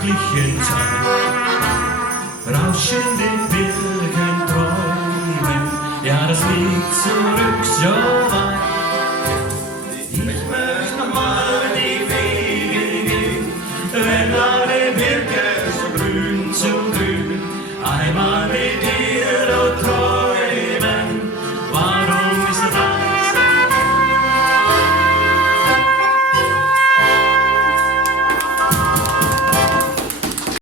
glücklichen Zeit. Rauschende Birken träumen, ja, das liegt zurück so weit. Ich möchte noch mal die Wege gehen, wenn alle Birken